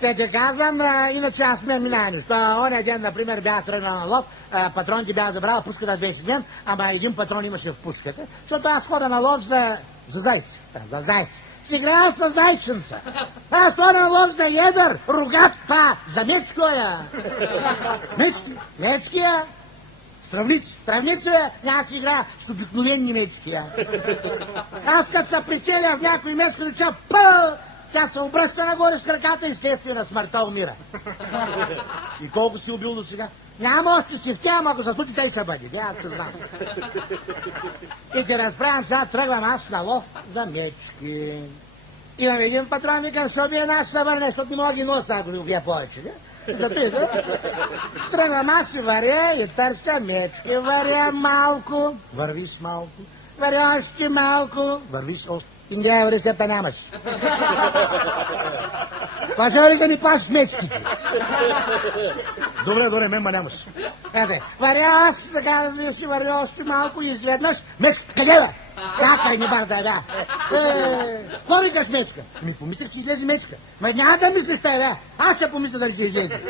Те казвам, иначе аз ме минава нищо. Оня ден, например, бях тръгнал на лов, патроните бях забрал, пушката беше мен, ама един патрон имаше в пушката, защото аз хода на лов за зайци. За зайци. Си играя с зайченца. Аз хода на лов за едър, рогат, това, за мечко я. Мечки я. Травници аз си играя с обикновени мечки. Аз като се прицеля в някой мечко, реча пъл, тя се обръща нагоре с краката и следствие на смъртта умира. И колко си убил до сега? Няма още си в тя, ама ако се случи, тъй ще бъде. Аз се знам. И те разправям, сега тръгвам аз на лов за мечки. Имам един патрон, викам, ще убие наш се върне, защото не мога ги носа, ако ли убия повече. Тръгвам аз си варя и търся мечки. Варя малко, вървиш малко, варя още малко, вървиш още. Индия вървиш, те нямаш. Пашари да ни паш мечките. Добре, мен нямаш. Варя още, така развиш, варя още малко и изведнъж мечка. Къде бе? Какай ми барда, бе? Какво викаш мечка? Ми помислях, че излезе мечка. Ма няма да мислиш тая, бе. Аз ще помисля да се излезе.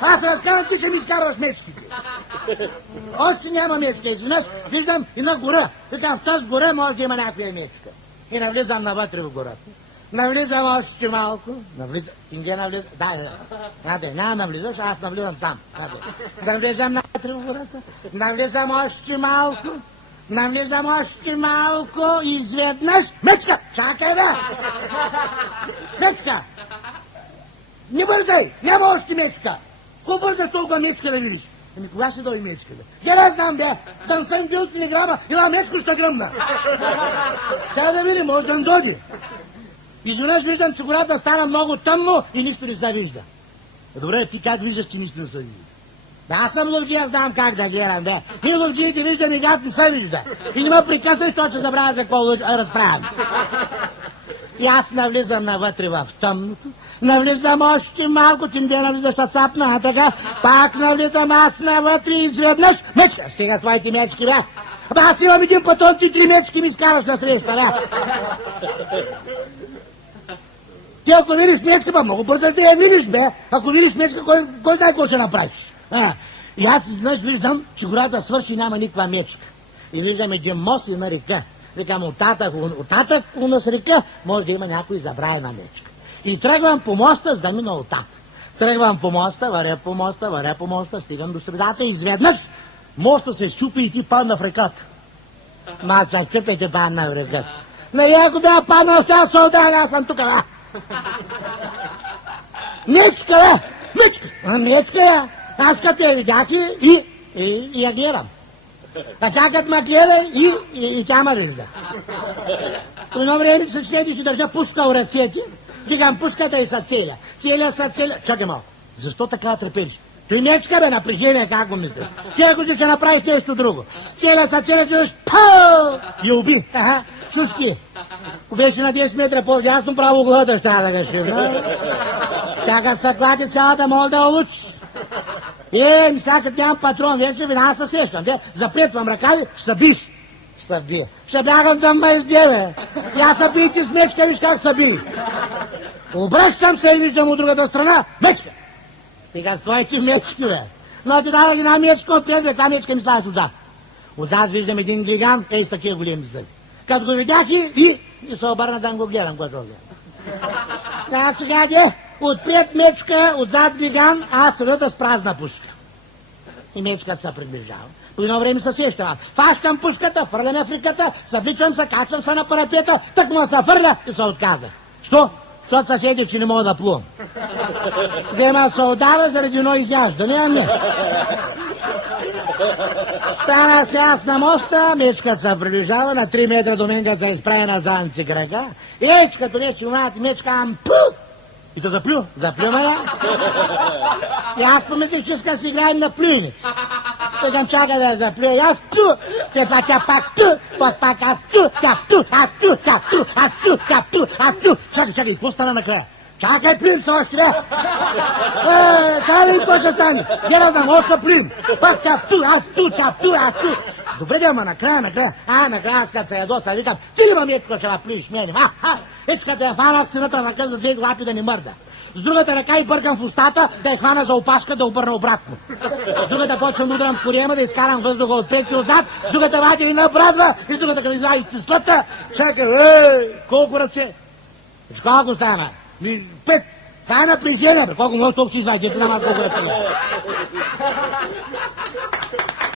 Аз разказвам, ти ще ми изкарваш мечките. Още няма мечка. Изведнъж виждам една гора. Викам, в тази гора може да има някоя мечка. И навлизам навътре в гората. Навлизам още малко. Индия навлиза. Да, няма навлизаш, аз навлизам сам. Навлизам навътре в гората. Навлизам още малко. Навлизам още малко и изведнъж... Мечка! Чакай, бе! Мечка! Не бързай! Няма още мечка! Ко бързаш толкова мечка да видиш? Ами кога ще дойде мечката? Де знам, бе! Да съм бил телеграма, ела мечко ще гръмна! Сега да видим, може да дойде. Изведнъж виждам, че гората стана много тъмно и нищо не се вижда. Добре, ти как виждаш, че нищо не се вижда? Аз съм ловджия, знам как да гледам, бе. Ние ловджиите виждам и гад не се вижда. И не ме прекъсвай, защото ще забравя за какво разправям. И аз навлизам навътре в тъмното. Навлизам още малко, ти не навлизаш да цапна, а така. Пак навлизам аз навътре и изведнъж. Мечка, стига твоите мечки, бе. Абе, аз имам един пътон, ти 3 мечки ми скараш на среща, бе. Ти ако видиш мечка, па много бързо да я видиш, бе. Ако видиш мечка, кой знае какво ще направиш? И аз изведнъж виждам, че гората свърши и няма никаква мечка. И виждам един мост и една река. Викам, оттатък у нас река може да има някой забравена мечка. И тръгвам по моста, за да мина оттатък. Тръгвам по моста, варя по моста, стигам до средата и изведнъж моста се щупи и ти падна в реката. Маца, чупете падна в реката. Нали, ако бях паднал, сега солдан, аз съм тук, а? Мечка, бе! Мечка, бе! Аз като я видях и я гледам. А тя като ме гледа и тя ме вижда. По едно време съседи ще държа пушка в ръцете, викам пушката и са целя. Чакай малко, защо така трепеш? Той мечка, бе, напрежение, как го мислиш? Ти ако ще се направиш нещо друго. Целя, гледаш, пау! И уби. Чушки. Беше на 10 метра по-дясно, право глада ще да гаши. Тя като се клати цялата, мога да улучиш. Сега като нямам патрон, вече веднага се сещам. Запретвам ръкави, ще се биш. Ще бягам да ме издеве. И аз се бийте с мечка, виж как се бий. Обръщам се и виждам от другата страна. Мечка! Сега с твоите мечки, бе. Но ти дава една мечка отпред, бе, каква мечка ми слагаш отзад? Отзад виждам един гигант, с такива големи зъби. Като го видях и се обърна да го гледам, което гледам. Аз сега отпред мечка, отзад гигант, аз седата с празна пушка. И мечката се приближава. По едно време се сещам. Фащам пушката, фърляме в реката, събличам се, качвам се на парапета, так му се фърля и се отказах. Що? Защото съседи, че не мога да плувам. Взема се отдава заради едно изяждане, а не. Стана се аз на моста, мечката се приближава, на 3 метра до мен като се изправя на задници крака. И като вече умавате мечка, ампу! И то заплю ме я. И аз помислих, че иска си играем на плюйник. Викам, чакай да заплюя. И аз ту, тя пак ту, пак аз ту, тя ту, аз ту, тя ту, аз ту, тя ту, аз ту. Чакай, какво стана накрая? Чакай, плюем се още, бе! Чакай ли какво ще стане? Гледам да моста плюем. Пак тя ту, аз ту, тя ту, аз ту. Добре, ама накрая. Накрая аз като се ядоса, викам, ти ли ма мечко ще ма плюеш мене? Ечката я фанах сината ръка за 2 глапи да не мърда. с другата ръка и бъркам в устата, да я хвана за опашка, да обърна обратно. С другата почвам да удрям в кориема, да изкарам въздуха от петки отзад, с другата вади ми набрадва и с другата като извади тислата. Чакай, колко ръце? Колко става? 5. Това е на призиена, бе. Колко много толкова си извади, ти няма колко ръце.